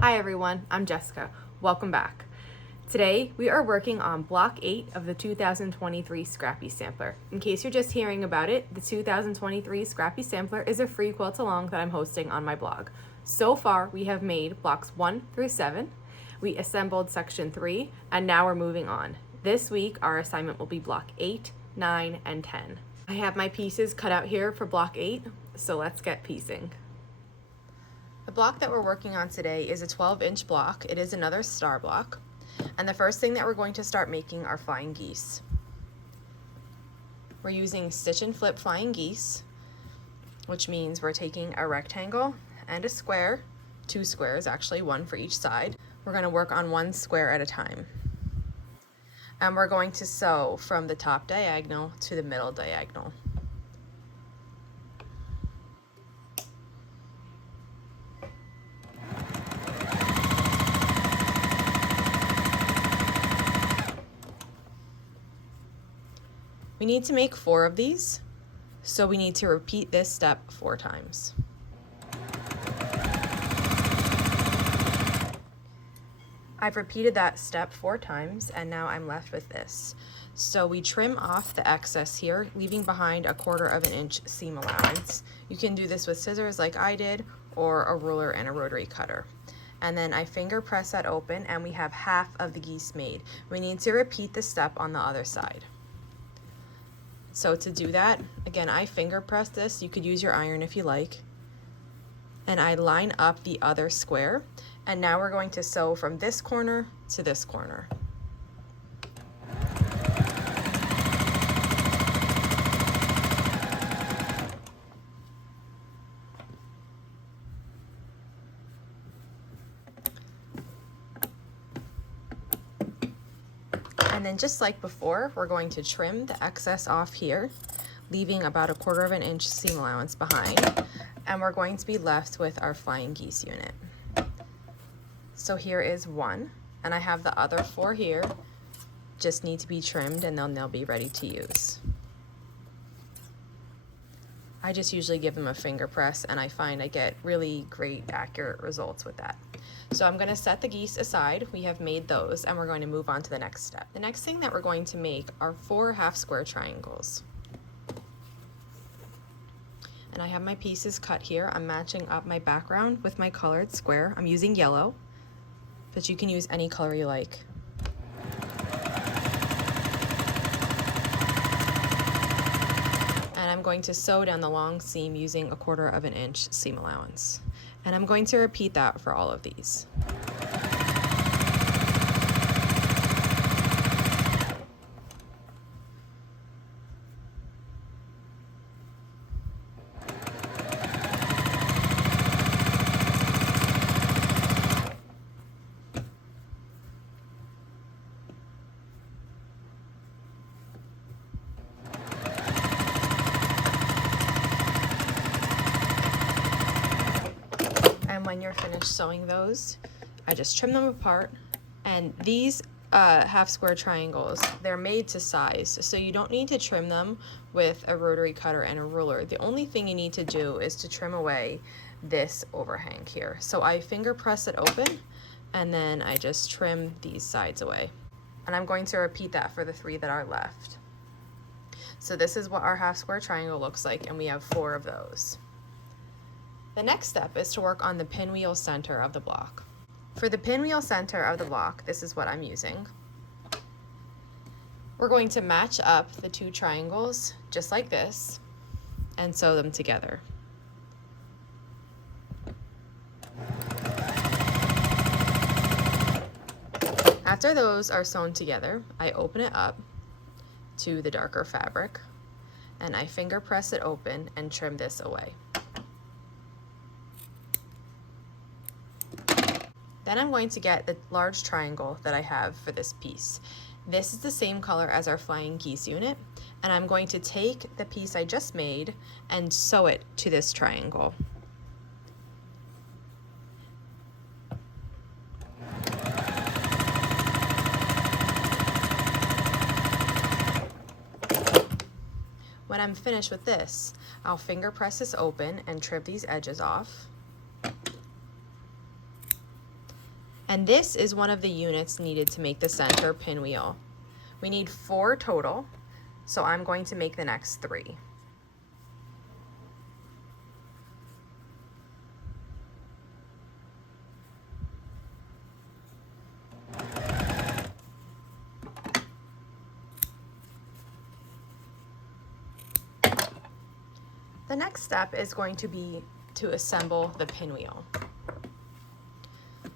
Hi everyone, I'm Jessica. Welcome back. Today we are working on Block 8 of the 2023 Scrappy Sampler. In case you're just hearing about it, the 2023 Scrappy Sampler is a free quilt along that I'm hosting on my blog. So far we have made blocks 1 through 7. We assembled section 3 and now we're moving on. This week our assignment will be block 8, 9, and 10. I have my pieces cut out here for block 8, so let's get piecing. The block that we're working on today is a 12-inch block. It is another star block. And the first thing that we're going to start making are flying geese. We're using stitch and flip flying geese, which means we're taking a rectangle and a square, 2 squares actually, 1 for each side. We're going to work on 1 square at a time. And we're going to sew from the top diagonal to the middle diagonal. We need to make 4 of these, so we need to repeat this step 4 times. I've repeated that step 4 times, and now I'm left with this. So we trim off the excess here, leaving behind a 1/4 inch seam allowance. You can do this with scissors like I did, or a ruler and a rotary cutter. And then I finger press that open, and we have half of the geese made. We need to repeat the step on the other side. So to do that, again, I finger press this. You could use your iron if you like. And I line up the other square. And now we're going to sew from this corner to this corner. And then just like before, we're going to trim the excess off here, leaving about a 1/4 inch seam allowance behind. And we're going to be left with our flying geese unit. So here is 1, and I have the other 4 here, just need to be trimmed and then they'll be ready to use. I just usually give them a finger press, and I find I get really great accurate results with that. So I'm going to set the geese aside. We have made those, and we're going to move on to the next step. The next thing that we're going to make are 4 half square triangles. And I have my pieces cut here. I'm matching up my background with my colored square. I'm using yellow, but you can use any color you like. And I'm going to sew down the long seam using a 1/4 inch seam allowance. And I'm going to repeat that for all of these. When you're finished sewing those, I just trim them apart. And these half square triangles, they're made to size, so you don't need to trim them with a rotary cutter and a ruler. The only thing you need to do is to trim away this overhang here. So I finger press it open, and then I just trim these sides away. And I'm going to repeat that for the 3 that are left. So this is what our half square triangle looks like, and we have 4 of those. The next step is to work on the pinwheel center of the block. For the pinwheel center of the block, this is what I'm using. We're going to match up the 2 triangles just like this and sew them together. After those are sewn together, I open it up to the darker fabric, and I finger press it open and trim this away. Then I'm going to get the large triangle that I have for this piece. This is the same color as our flying geese unit, and I'm going to take the piece I just made and sew it to this triangle. When I'm finished with this, I'll finger press this open and trim these edges off. And this is one of the units needed to make the center pinwheel. We need 4 total, so I'm going to make the next 3. The next step is going to be to assemble the pinwheel.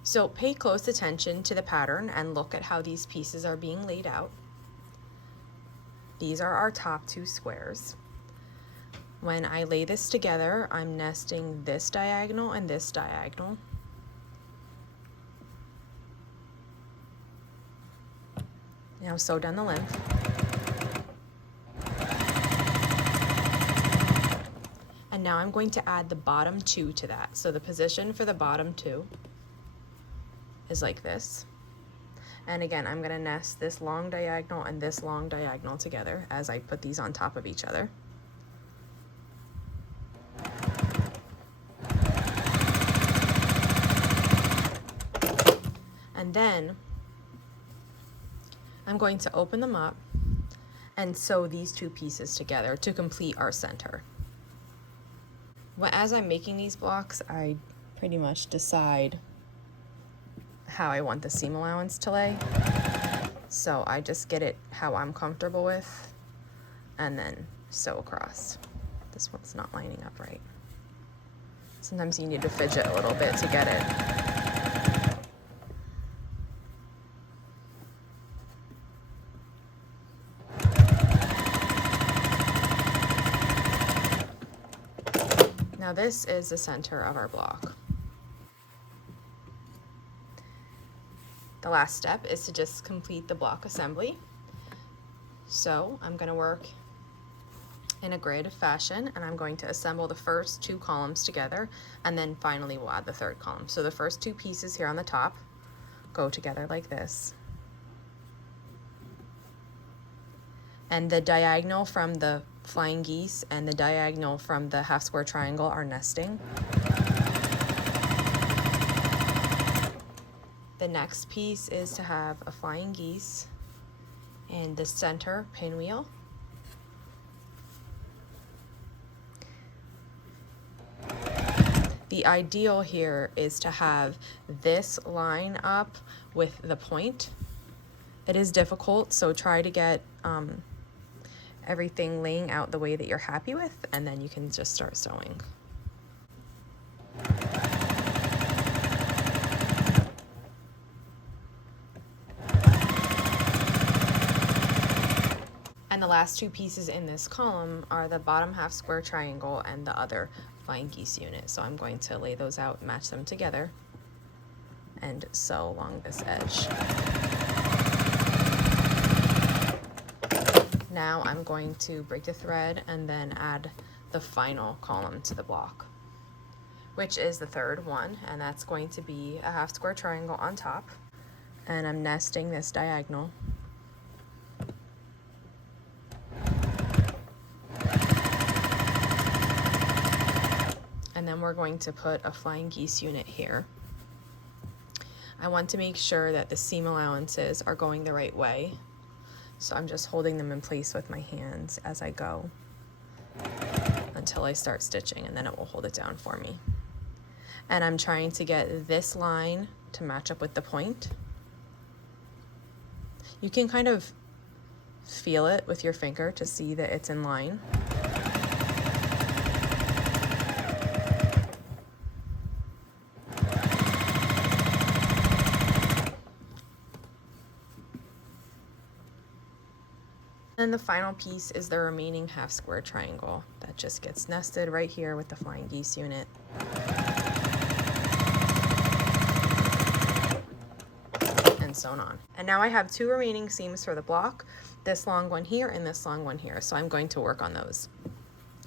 So pay close attention to the pattern and look at how these pieces are being laid out. These are our top 2 squares. When I lay this together, I'm nesting this diagonal and this diagonal. Now sew down the length. And now I'm going to add the bottom 2 to that. So the position for the bottom 2 is like this. And again, I'm gonna nest this long diagonal and this long diagonal together as I put these on top of each other. And then I'm going to open them up and sew these 2 pieces together to complete our center. As I'm making these blocks, I pretty much decide how I want the seam allowance to lay. So I just get it how I'm comfortable with and then sew across. This one's not lining up right. Sometimes you need to fidget a little bit to get it. Now this is the center of our block. The last step is to just complete the block assembly. So I'm going to work in a grid fashion and I'm going to assemble the first 2 columns together and then finally we'll add the 3rd column. So the first 2 pieces here on the top go together like this. And the diagonal from the flying geese and the diagonal from the half square triangle are nesting. The next piece is to have a flying geese and the center pinwheel. The ideal here is to have this line up with the point. It is difficult, so try to get everything laying out the way that you're happy with, and then you can just start sewing. And the last 2 pieces in this column are the bottom half square triangle and the other flying geese unit. So I'm going to lay those out, match them together, and sew along this edge. Now I'm going to break the thread and then add the final column to the block, which is the 3rd one, and that's going to be a half square triangle on top. And I'm nesting this diagonal. And then we're going to put a flying geese unit here. I want to make sure that the seam allowances are going the right way. So I'm just holding them in place with my hands as I go until I start stitching, and then it will hold it down for me. And I'm trying to get this line to match up with the point. You can kind of feel it with your finger to see that it's in line. And the final piece is the remaining half square triangle that just gets nested right here with the flying geese unit. And sewn on. And now I have 2 remaining seams for the block, this long one here and this long one here. So I'm going to work on those.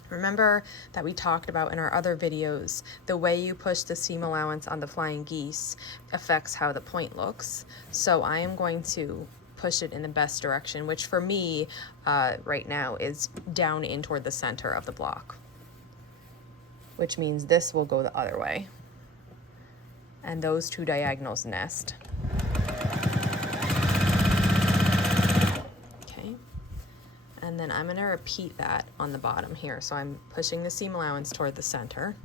Remember that we talked about in our other videos, the way you push the seam allowance on the flying geese affects how the point looks. So I am going to push it in the best direction, which for me right now is down in toward the center of the block, which means this will go the other way. and those two diagonals nest. Okay, and then I'm gonna repeat that on the bottom here. So I'm pushing the seam allowance toward the center.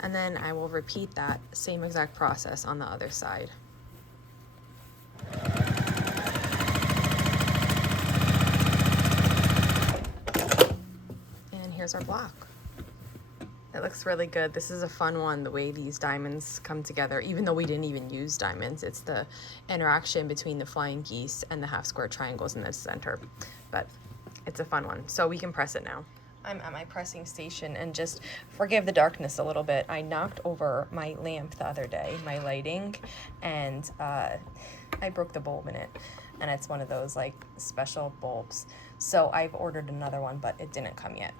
And then I will repeat that same exact process on the other side. And here's our block. It looks really good. This is a fun one, the way these diamonds come together, even though we didn't even use diamonds. It's the interaction between the flying geese and the half square triangles in the center. But it's a fun one. So we can press it now. I'm at my pressing station, and just forgive the darkness a little bit. I knocked over my lamp the other day, my lighting, and I broke the bulb in it. And it's one of those like special bulbs. So I've ordered another one, but it didn't come yet.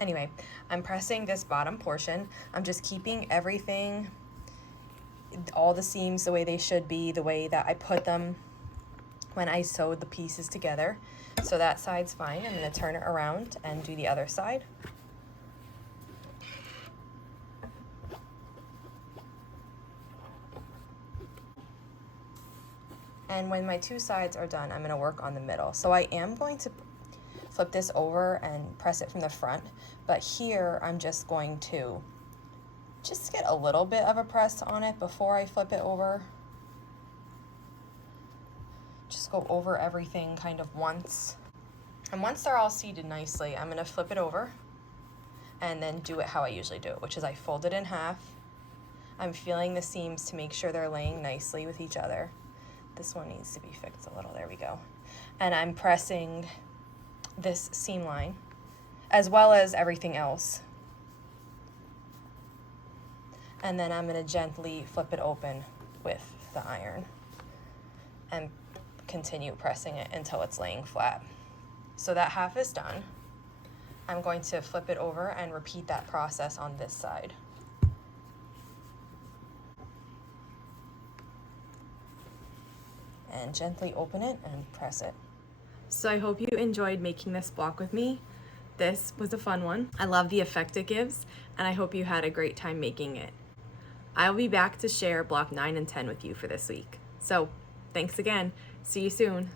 Anyway, I'm pressing this bottom portion. I'm just keeping everything, all the seams the way they should be, the way that I put them when I sewed the pieces together. So that side's fine. I'm going to turn it around and do the other side. And when my two sides are done, I'm going to work on the middle. So I am going to flip this over and press it from the front, but here I'm just going to just get a little bit of a press on it before I flip it over. Just go over everything kind of once. And once they're all seated nicely, I'm gonna flip it over and then do it how I usually do it, which is I fold it in half. I'm feeling the seams to make sure they're laying nicely with each other. This one needs to be fixed a little, there we go. And I'm pressing this seam line as well as everything else. And then I'm gonna gently flip it open with the iron and continue pressing it until it's laying flat. So that half is done. I'm going to flip it over and repeat that process on this side. And gently open it and press it. So I hope you enjoyed making this block with me. This was a fun one. I love the effect it gives, and I hope you had a great time making it. I'll be back to share block 9 and 10 with you for this week. So thanks again. See you soon.